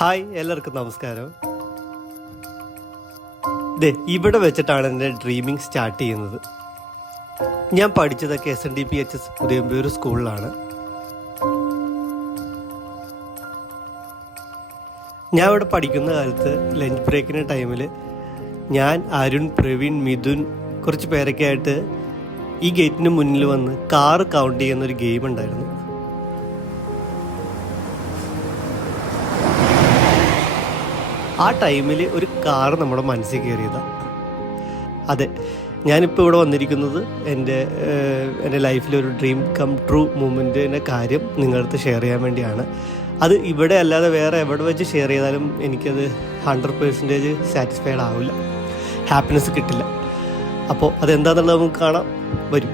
Hi, എല്ലാവർക്കും നമസ്കാരം. ഇവിടെ വെച്ചിട്ടാണ് എൻ്റെ ഡ്രീമിങ് സ്റ്റാർട്ട് ചെയ്യുന്നത്. ഞാൻ പഠിച്ചതൊക്കെ SNDPHS ഉദയംപേരൂർ സ്കൂളിലാണ്. ഞാൻ ഇവിടെ പഠിക്കുന്ന കാലത്ത് ലഞ്ച് ബ്രേക്കിൻ്റെ ടൈമിൽ ഞാൻ, അരുൺ, പ്രവീൺ, മിഥുൻ കുറച്ച് പേരൊക്കെ ആയിട്ട് ഈ ഗേറ്റിന് മുന്നിൽ വന്ന് കാർ കൗണ്ട് ചെയ്യുന്നൊരു ഗെയിം ഉണ്ടായിരുന്നു. ആ ടൈമിൽ ഒരു കാർ നമ്മുടെ മനസ്സിൽ കയറിയതാണ്. അതെ, ഞാനിപ്പോൾ ഇവിടെ വന്നിരിക്കുന്നത് എൻ്റെ ലൈഫിലൊരു ഡ്രീം കം ട്രൂ മൂമെൻറ്റിൻ്റെ കാര്യം നിങ്ങളടുത്ത് ഷെയർ ചെയ്യാൻ വേണ്ടിയാണ്. അത് ഇവിടെ അല്ലാതെ വേറെ എവിടെ വെച്ച് ഷെയർ ചെയ്താലും എനിക്കത് 100% സാറ്റിസ്ഫൈഡ് ആവില്ല, ഹാപ്പിനെസ് കിട്ടില്ല. അപ്പോൾ അതെന്താണെന്നുള്ളത് നമുക്ക് കാണാം, വരും.